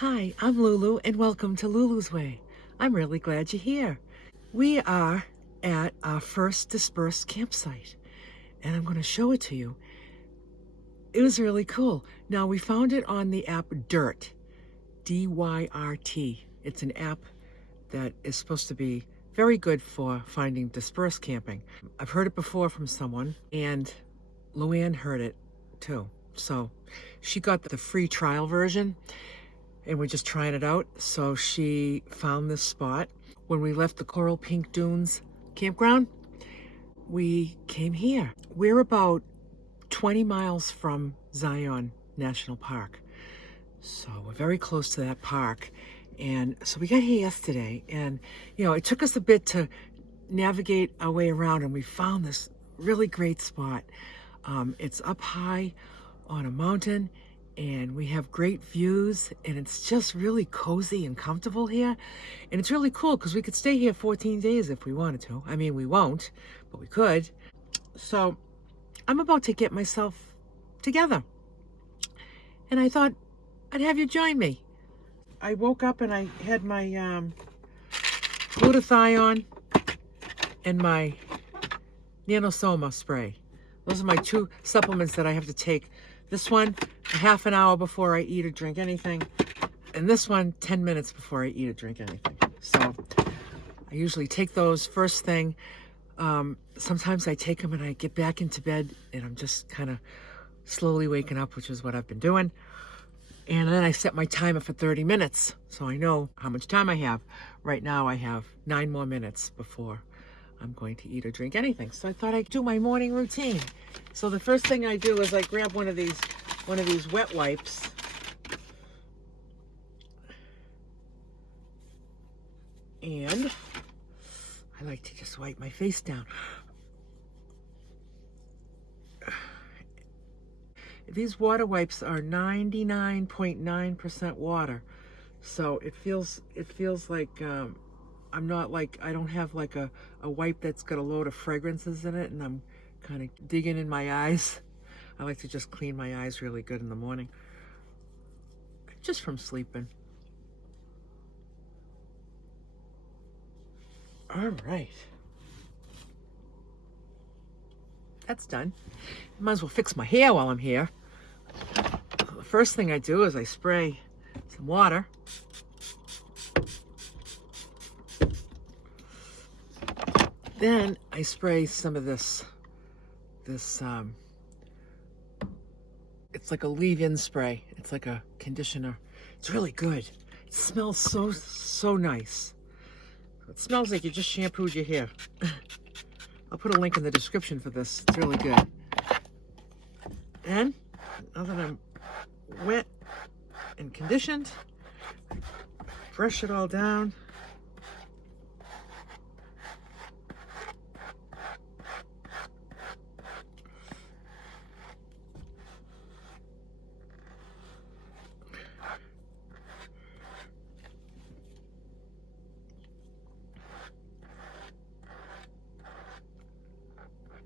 Hi, I'm Lulu and welcome to Lulu's Way. I'm really glad you're here. We are at our first Dispersed campsite and I'm going to show it to you. It was really cool. Now we found it on the app Dyrt, D-Y-R-T. It's an app that is supposed to be very good for finding dispersed camping. I've heard it before from someone and Luann heard it too. So she got the free trial version and we're just trying it out. So she found this spot. When we left the Coral Pink Dunes campground, we came here. We're about 20 miles from Zion National Park. So we're very close to that park. And so we got here yesterday and, it took us a bit to navigate our way around and we found this really great spot. It's up high on a mountain and we have great views and it's just really cozy and comfortable here. And it's really cool because we could stay here 14 days if we wanted to. I mean, we won't, but we could. So I'm about to get myself together. And I thought I'd have you join me. I woke up and I had my glutathione and my nanosoma spray. Those are my two supplements that I have to take. This one, a half an hour before I eat or drink anything. And this one, 10 minutes before I eat or drink anything. So I usually take those first thing. Sometimes I take them and I get back into bed and I'm just kind of slowly waking up, which is what I've been doing. And then I set my timer for 30 minutes. So I know how much time I have. Right now I have 9 more minutes before I'm going to eat or drink anything. So I thought I'd do my morning routine. So the first thing I do is I grab one of these wet wipes. And I like to just wipe my face down. These water wipes are 99.9% water. So it feels like I don't have like a wipe that's got a load of fragrances in it and I'm kind of digging in my eyes. I like to just clean my eyes really good in the morning. Just from sleeping. All right. That's done. Might as well fix my hair while I'm here. So the first thing I do is I spray some water. Then I spray some of this it's like a leave-in spray. It's like a conditioner. It's really good. It smells so nice. It smells like you just shampooed your hair. I'll put a link in the description for this. It's really good. And now that I'm wet and conditioned, brush it all down.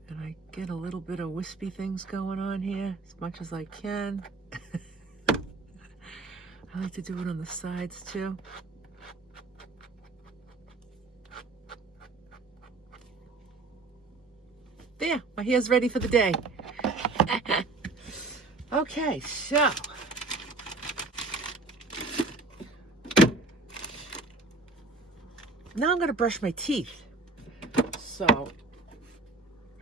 And I get a little bit of wispy things going on here as much as I can. I like to do it on the sides too. There, my hair's ready for the day. Okay, so now I'm going to brush my teeth. So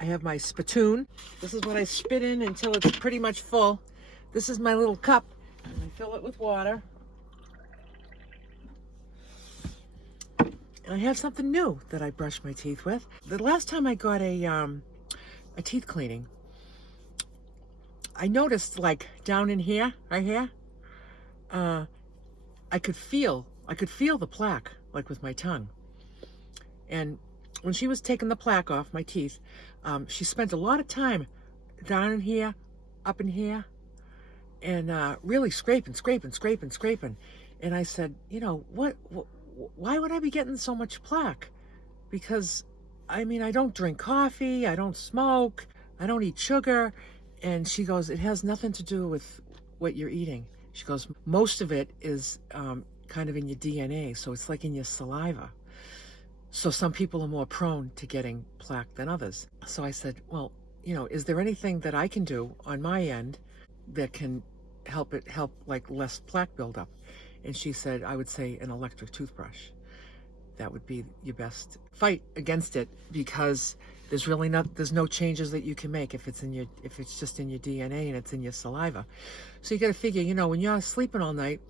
I have my spittoon. This is what I spit in until it's pretty much full. This is my little cup. And I fill it with water. And I have something new that I brush my teeth with. The last time I got a teeth cleaning, I noticed like down in here, right here, I could feel the plaque like with my tongue. And when she was taking the plaque off my teeth, she spent a lot of time down in here, up in here, and really scraping. And I said, why would I be getting so much plaque? Because, I mean, I don't drink coffee, I don't smoke, I don't eat sugar. And she goes, it has nothing to do with what you're eating. She goes, most of it is kind of in your DNA, so it's like in your saliva. So some people are more prone to getting plaque than others. So I said, well, is there anything that I can do on my end that can help like less plaque buildup? And she said, I would say an electric toothbrush. That would be your best fight against it, because there's no changes that you can make if it's just in your DNA and it's in your saliva. So you got to figure, when you're sleeping all night,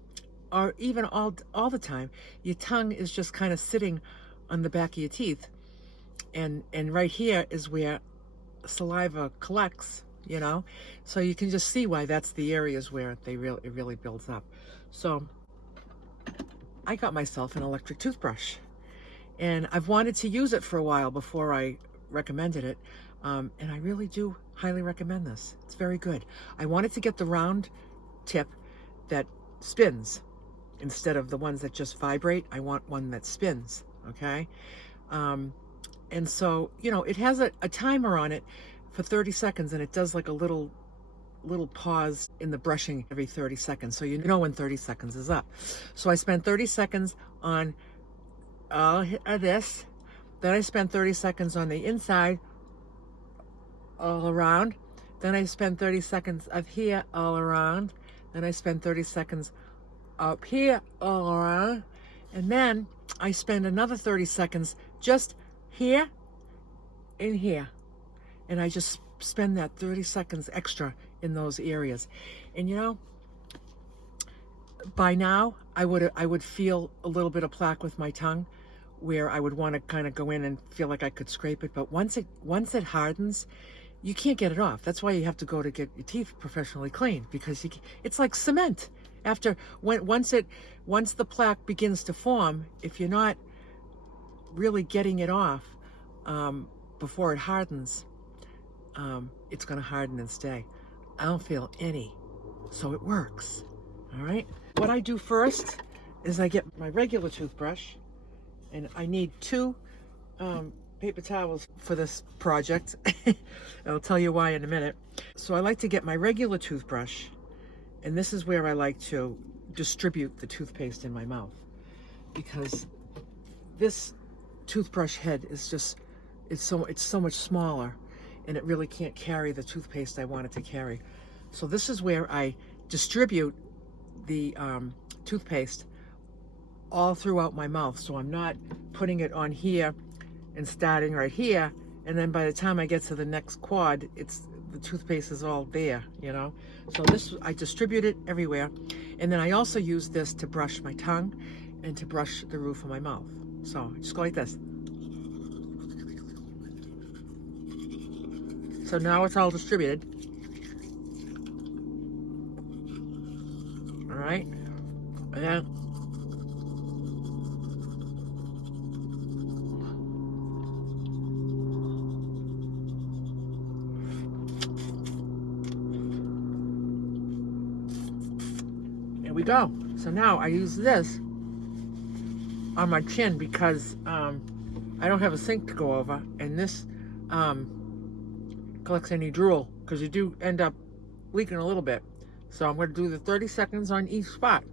or even all the time, your tongue is just kind of sitting on the back of your teeth, and right here is where saliva collects, so you can just see why that's the areas where it really builds up. So I got myself an electric toothbrush, and I've wanted to use it for a while before I recommended it, and I really do highly recommend this. It's very good. I wanted to get the round tip that spins instead of the ones that just vibrate. I want one that spins, okay? And so, it has a timer on it for 30 seconds, and it does like a little pause in the brushing every 30 seconds. So when 30 seconds is up. So I spent 30 seconds on all of this. Then I spent 30 seconds on the inside, all around. Then I spent 30 seconds up here, all around. Then I spent 30 seconds up here, all around. And then I spend another 30 seconds just here and here. And I just spend that 30 seconds extra in those areas. And by now I would feel a little bit of plaque with my tongue, where I would want to kind of go in and feel like I could scrape it. But once it hardens, you can't get it off. That's why you have to go to get your teeth professionally cleaned, because it's like cement. Once the plaque begins to form, if you're not really getting it off before it hardens, it's going to harden and stay. I don't feel any, so it works. All right. What I do first is I get my regular toothbrush, and I need 2 paper towels for this project. I'll tell you why in a minute. So I like to get my regular toothbrush, and this is where I like to distribute the toothpaste in my mouth, because this toothbrush head is it's so much smaller, and it really can't carry the toothpaste I want it to carry. So this is where I distribute the toothpaste all throughout my mouth. So I'm not putting it on here and starting right here, and then by the time I get to the next quad, the toothpaste is all there, So I distribute it everywhere. And then I also use this to brush my tongue and to brush the roof of my mouth. So I just go like this. So now it's all distributed. All right. And then there we go. So now I use this on my chin, because I don't have a sink to go over, and this collects any drool, because you do end up leaking a little bit. So I'm going to do the 30 seconds on each spot.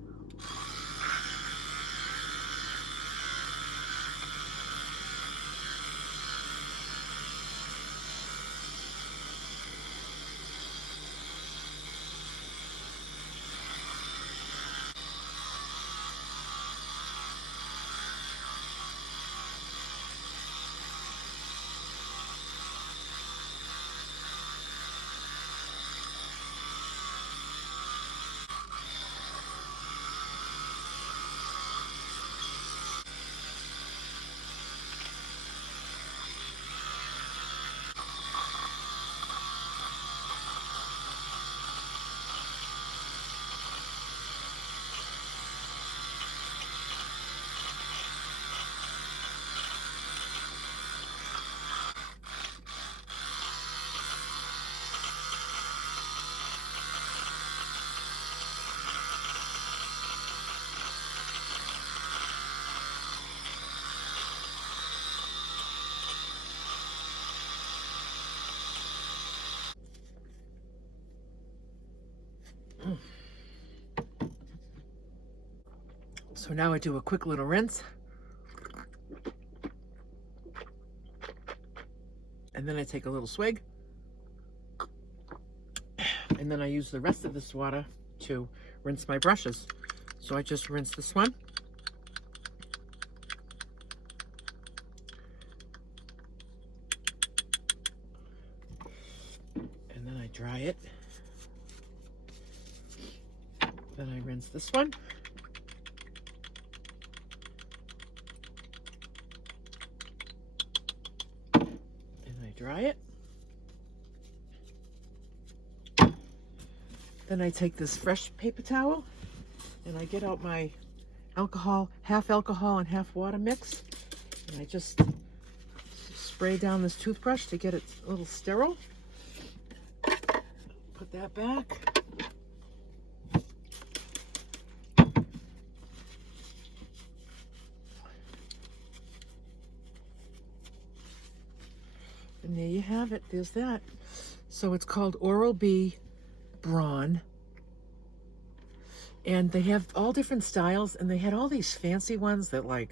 So now I do a quick little rinse. And then I take a little swig. And then I use the rest of this water to rinse my brushes. So I just rinse this one. And then I dry it. Then I rinse this one. And I dry it. Then I take this fresh paper towel and I get out my alcohol, half alcohol and half water mix. And I just spray down this toothbrush to get it a little sterile. Put that back. And there you have it. There's that. So it's called Oral-B Brawn. And they have all different styles, and they had all these fancy ones that, like,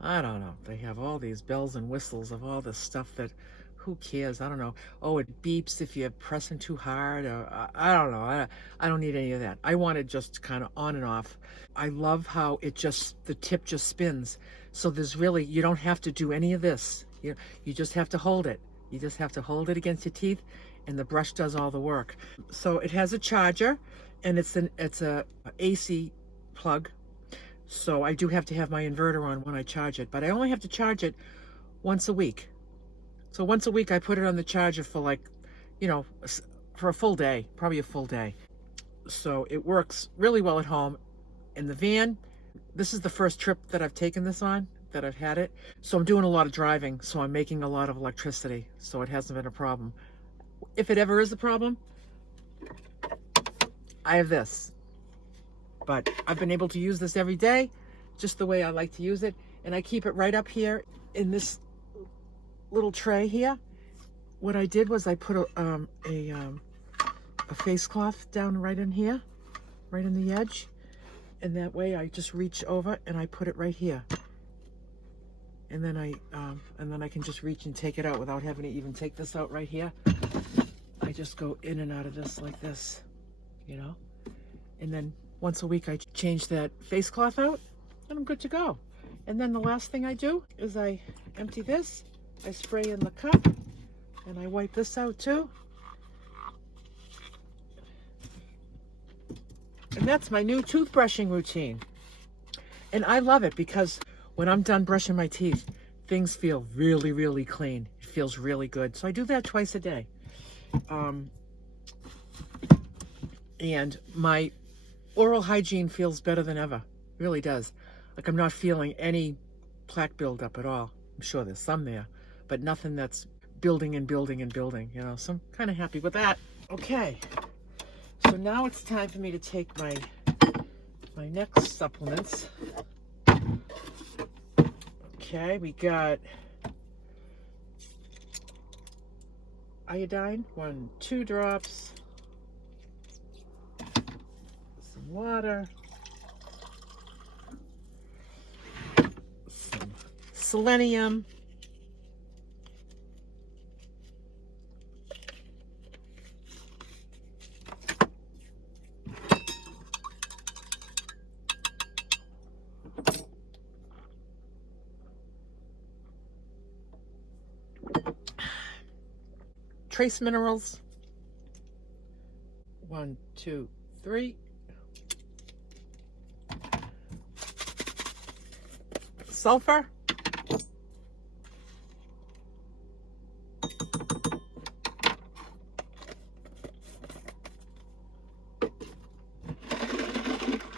I don't know, they have all these bells and whistles of all this stuff that, who cares? I don't know. Oh, it beeps if you're pressing too hard, or I don't know. I don't need any of that. I want it just kind of on and off. I love how it just, the tip just spins. So there's really, you don't have to do any of this. You just have to hold it. You just have to hold it against your teeth, and the brush does all the work. So it has a charger, and it's a AC plug. So I do have to have my inverter on when I charge it, but I only have to charge it once a week. So once a week I put it on the charger for, like, you know, for a full day, probably a full day. So it works really well at home. In the van, this is the first trip that I've taken this on, that I've had it. So I'm doing a lot of driving, so I'm making a lot of electricity, so it hasn't been a problem. If it ever is a problem, I have this. But I've been able to use this every day, just the way I like to use it. And I keep it right up here in this little tray here. What I did was I put a face cloth down right in here, right in the edge. And that way I just reach over and I put it right here. And then I can just reach and take it out without having to even take this out right here. I just go in and out of this like this, you know? And then once a week I change that face cloth out and I'm good to go. And then the last thing I do is I empty this, I spray in the cup, and I wipe this out too. And that's my new toothbrushing routine. And I love it because when I'm done brushing my teeth, things feel really, really clean. It feels really good. So I do that twice a day. And my oral hygiene feels better than ever. It really does. Like, I'm not feeling any plaque buildup at all. I'm sure there's some there, but nothing that's building and building and building, you know. So I'm kind of happy with that. Okay. So now it's time for me to take my next supplements. Okay, we got iodine, 2 drops, some water, some selenium, trace minerals, 1, 2, 3, sulfur,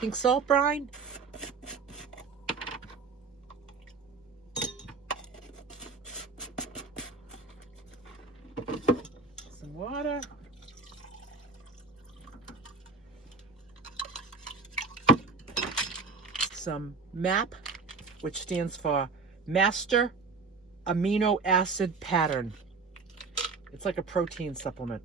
pink salt brine, some water, some MAP, which stands for Master Amino Acid Pattern. It's like a protein supplement.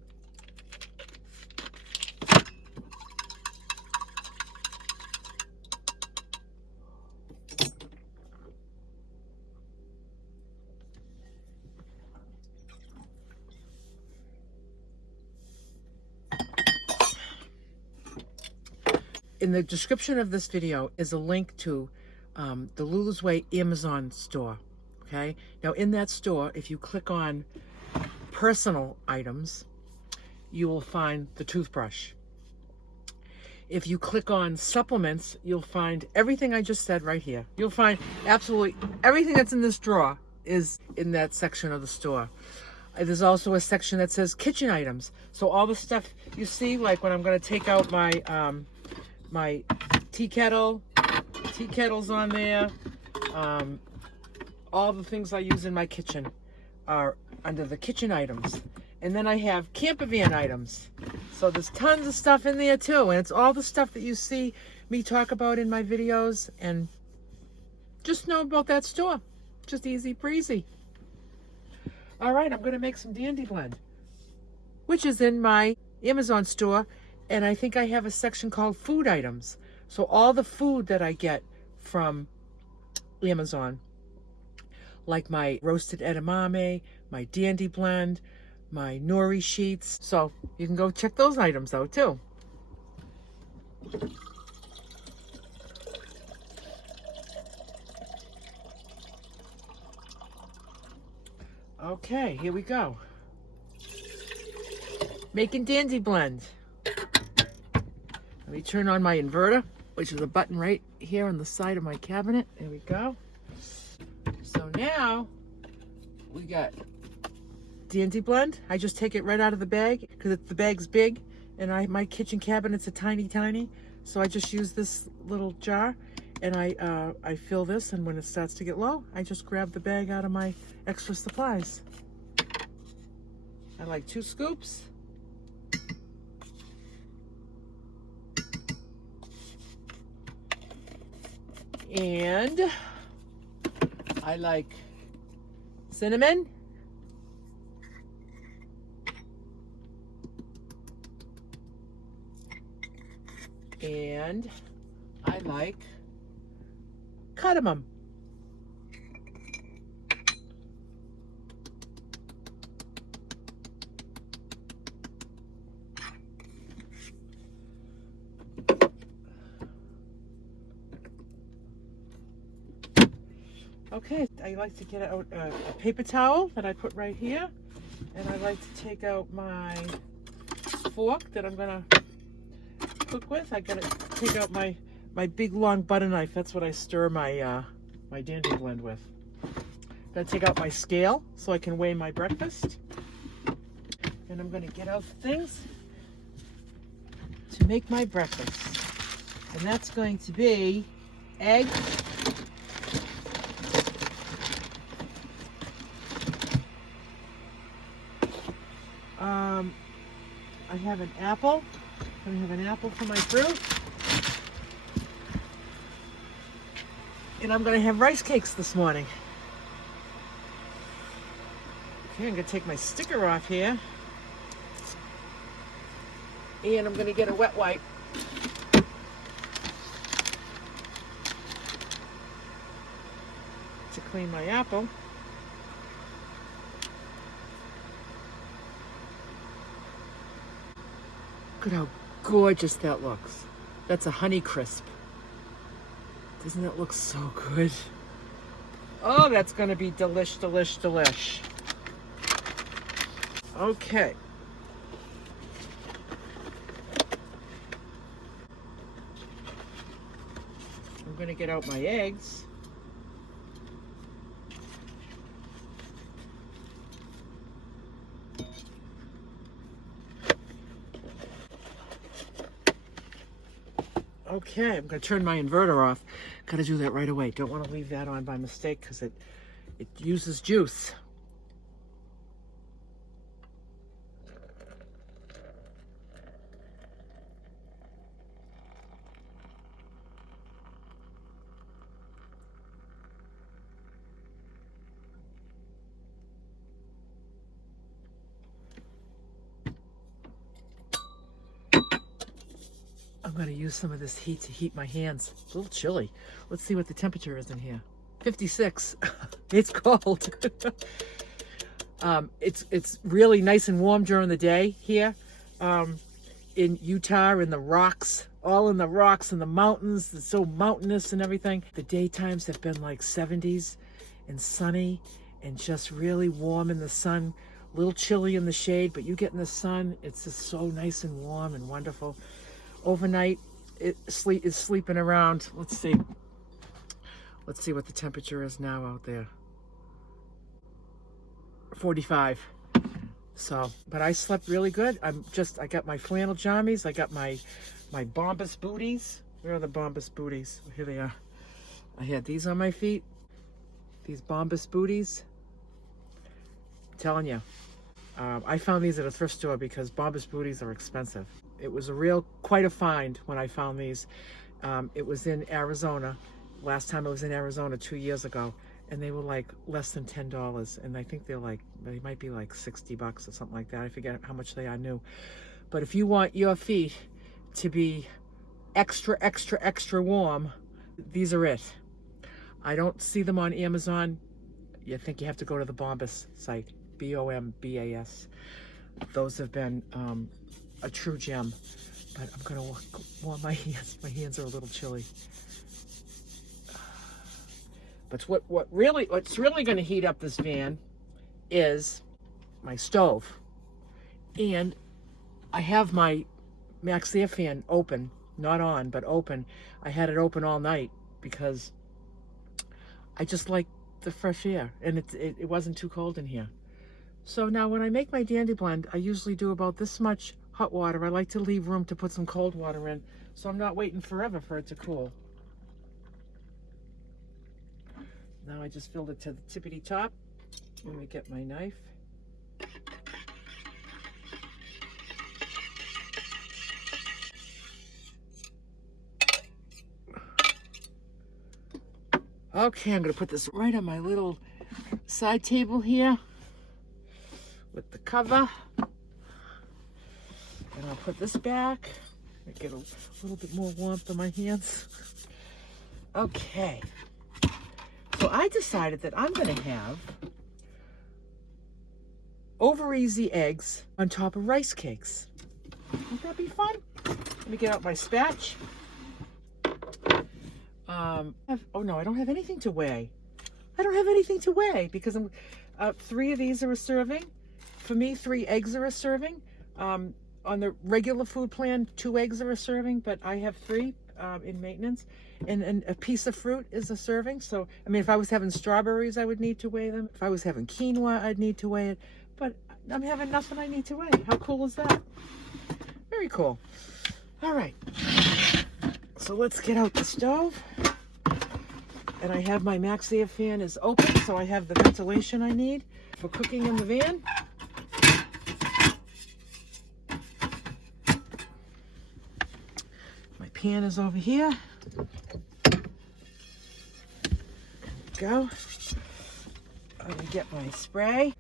in the description of this video is a link to the Lulu's Way Amazon store. Okay, now in that store, if you click on personal items, you will find the toothbrush. If you click on supplements, you'll find everything I just said right here. You'll find absolutely everything that's in this drawer is in that section of the store. There's also a section that says kitchen items. So all the stuff you see, like when I'm going to take out my my tea kettle's on there. All the things I use in my kitchen are under the kitchen items. And then I have camper van items. So there's tons of stuff in there too. And it's all the stuff that you see me talk about in my videos. And just know about that store. Just easy breezy. All right, I'm going to make some Dandy Blend, which is in my Amazon store. And I think I have a section called food items. So all the food that I get from Amazon, like my roasted edamame, my Dandy Blend, my nori sheets. So you can go check those items out too. Okay, here we go. Making Dandy Blend. Let me turn on my inverter, which is a button right here on the side of my cabinet. There we go. So now we got Dandy Blend. I just take it right out of the bag because the bag's big and my kitchen cabinets are tiny. So I just use this little jar and I fill this, and when it starts to get low, I just grab the bag out of my extra supplies. I like 2 scoops. And I like cinnamon. And I like cardamom. Okay, I like to get out a paper towel that I put right here, and I like to take out my fork that I'm gonna cook with. I gotta take out my big long butter knife. That's what I stir my my Dandy Blend with. Gotta take out my scale so I can weigh my breakfast, and I'm gonna get out the things to make my breakfast, and that's going to be egg, I have an apple. I'm gonna have an apple for my fruit. And I'm gonna have rice cakes this morning. Okay, I'm gonna take my sticker off here. And I'm gonna get a wet wipe. To clean my apple. Look at how gorgeous that looks. That's a Honey Crisp. Doesn't it look so good? Oh, that's gonna be delish. Okay. I'm gonna get out my eggs. Okay, I'm going to turn my inverter off. Got to do that right away. Don't want to leave that on by mistake because it uses juice. I'm going to use some of this heat to heat my hands. It's a little chilly. Let's see what the temperature is in here. 56. It's cold. It's really nice and warm during the day here in Utah, in the rocks all in the rocks and the mountains. It's so mountainous and everything. The daytimes have been like 70s and sunny and just really warm in the sun. A little chilly in the shade, but you get in the sun, it's just so nice and warm and wonderful. Overnight, it's sleeping around. Let's see what the temperature is now out there. 45. So, but I slept really good. I got my flannel jammies. I got my Bombas booties. Where are the Bombas booties? Here they are. I had these on my feet. These Bombas booties. I'm telling you. I found these at a thrift store because Bombas booties are expensive. It was quite a find when I found these. It was in Arizona. Last time I was in Arizona 2 years ago, and they were like less than $10. And I think they might be like $60 or something like that. I forget how much they are new. But if you want your feet to be extra, extra, extra warm, these are it. I don't see them on Amazon. You think you have to go to the Bombas site. Bombas. Those have been a true gem. But I'm gonna warm my hands. My hands are a little chilly. But what's really gonna heat up this van is my stove. And I have my Max Air fan open, not on, but open. I had it open all night because I just like the fresh air, and it wasn't too cold in here. So now when I make my dandy blend, I usually do about this much hot water. I like to leave room to put some cold water in, so I'm not waiting forever for it to cool. Now I just filled it to the tippity top. Let me get my knife. Okay, I'm gonna put this right on my little side table here with the cover. And I'll put this back. Get a little bit more warmth on my hands. Okay. So I decided that I'm gonna have over easy eggs on top of rice cakes. Wouldn't that be fun? Let me get out my spatch. Oh no, I don't have anything to weigh. I don't have anything to weigh because I'm 3 of these are a serving. For me, 3 eggs are a serving. On the regular food plan, 2 eggs are a serving, but I have 3 in maintenance. And a piece of fruit is a serving. So, I mean, if I was having strawberries, I would need to weigh them. If I was having quinoa, I'd need to weigh it. But I'm having nothing I need to weigh. How cool is that? Very cool. All right. So let's get out the stove. And I have my Max Air fan is open, so I have the ventilation I need for cooking in the van. My pan is over here. Go. I'm gonna get my spray.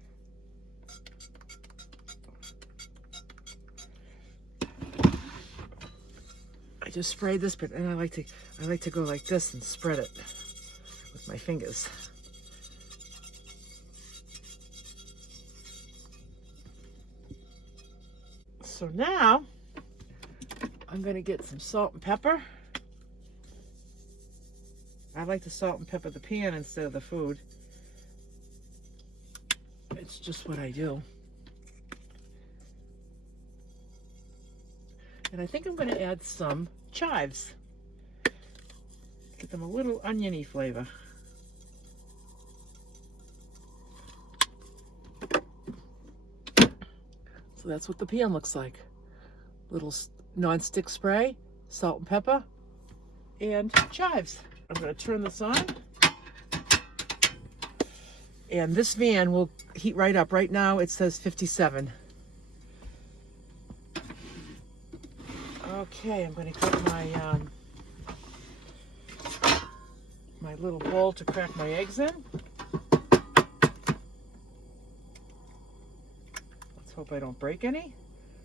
I just sprayed this, but then I like to go like this and spread it with my fingers. So now I'm gonna get some salt and pepper. I like to salt and pepper the pan instead of the food. It's just what I do. And I think I'm going to add some chives. Get them a little oniony flavor. So that's what the pan looks like. Little non-stick spray, salt and pepper, and chives. I'm going to turn this on. And this van will heat right up. Right now it says 57. Okay, I'm going to get my little bowl to crack my eggs in. Let's hope I don't break any,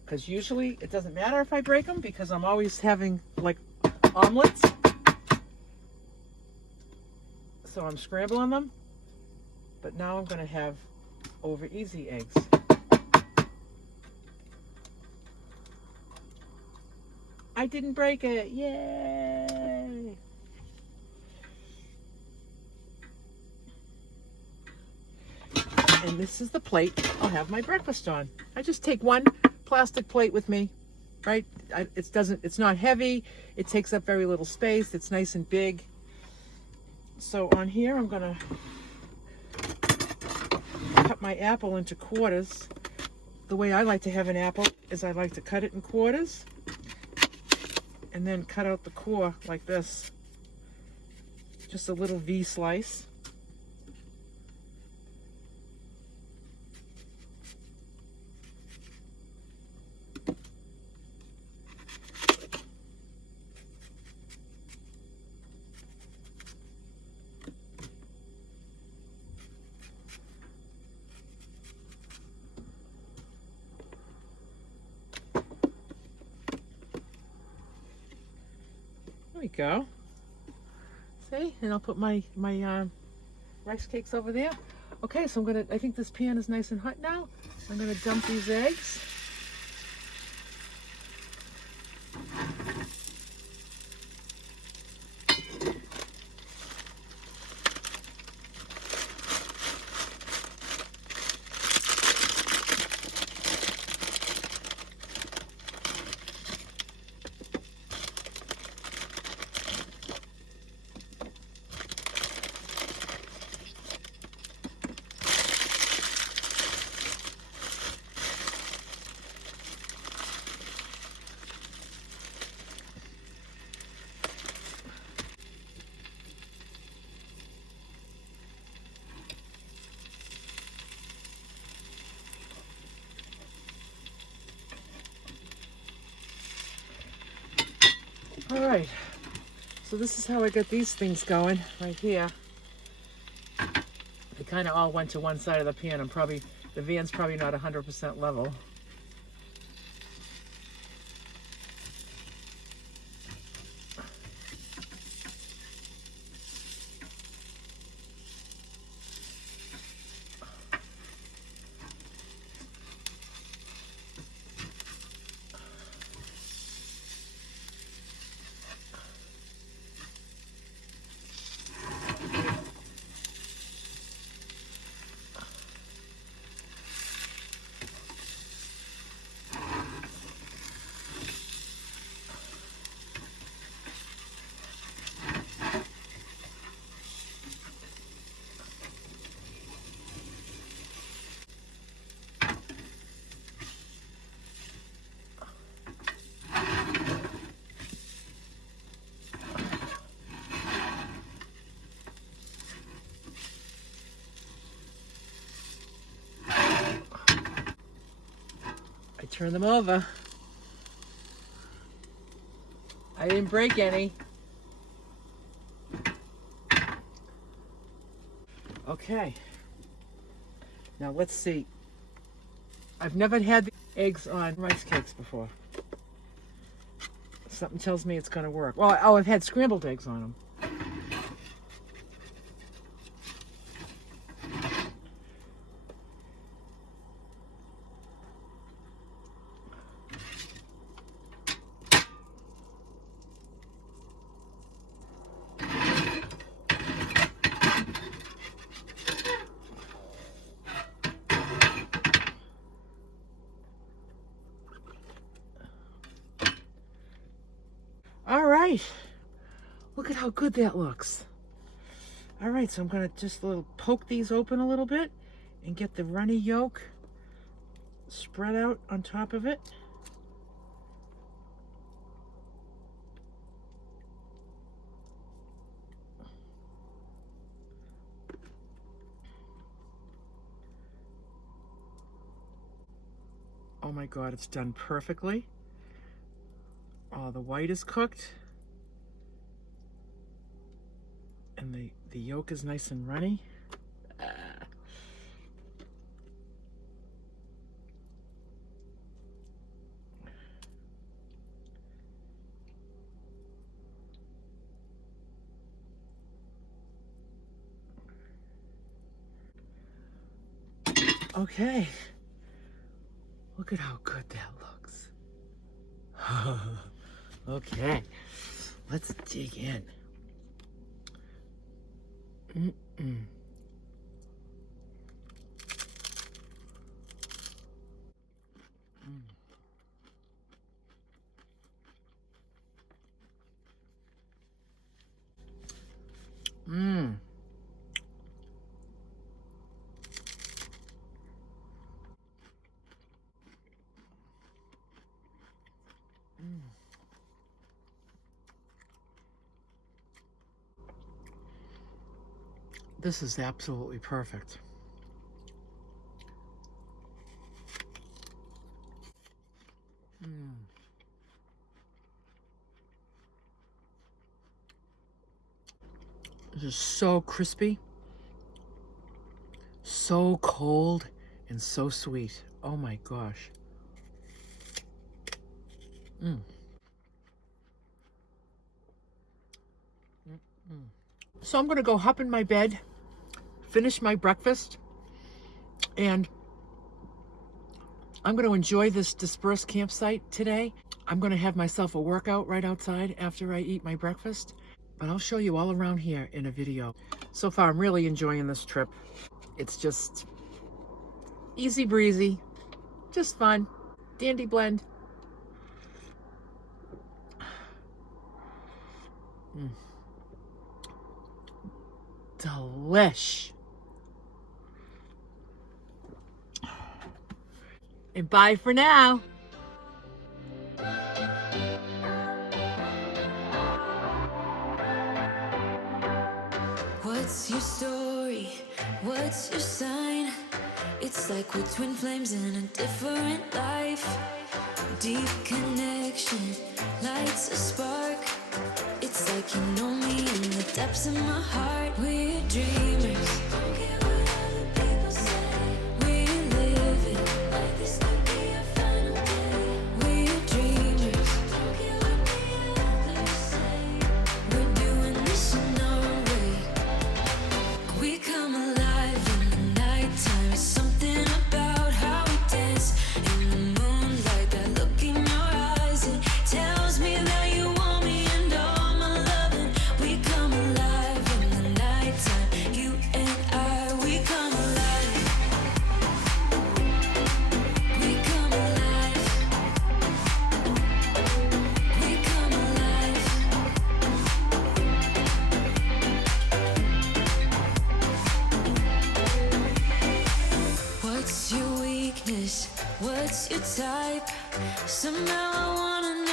because usually it doesn't matter if I break them because I'm always having like omelets. So I'm scrambling them, but now I'm going to have over easy eggs. I didn't break it. Yay! And this is the plate I'll have my breakfast on. I just take one plastic plate with me, right? It's not heavy. It takes up very little space. It's nice and big. So on here, I'm gonna cut my apple into quarters. The way I like to have an apple is I like to cut it in quarters and then cut out the core like this. Just a little V slice. There we go. See, and I'll put my rice cakes over there. Okay, so I think this pan is nice and hot now. I'm gonna dump these eggs. All right, so this is how I got these things going right here. They kind of all went to one side of the pan. The van's probably not 100% level. I turn them over. I didn't break any. Okay. Now let's see. I've never had the eggs on rice cakes before. Something tells me it's going to work. Well, I've had scrambled eggs on them. All right, look at how good that looks. All right, so I'm gonna just poke these open a little bit and get the runny yolk spread out on top of it. Oh my God, it's done perfectly. Oh, the white is cooked. And the yolk is nice and runny. Okay. Look at how good that looks. Okay, let's dig in. Mm-mm. Mmm. This is absolutely perfect. This is so crispy, so cold, and so sweet. Oh my gosh. So I'm gonna go hop in my bed, finish my breakfast, and I'm gonna enjoy this dispersed campsite today. I'm gonna have myself a workout right outside after I eat my breakfast, but I'll show you all around here in a video. So far, I'm really enjoying this trip. It's just easy breezy, just fun, dandy blend. Delish. And bye for now. What's your story? What's your sign? It's like we're twin flames in a different life. Deep connection lights a spark. It's like you know me in the depths of my heart. We're dreamers. Don't care what other people say. We live it like this could be our final day. We're dreamers. Don't care what the others say. We're doing this in our way. We come alive in the nighttime. It's something about how we dance in the moonlight. That look in your eyes, it tells me that you want me and all my loving. We come alive in the nighttime. You and I, we come alive. We come alive. We come alive. What's your weakness? What's your type? Somehow I wanna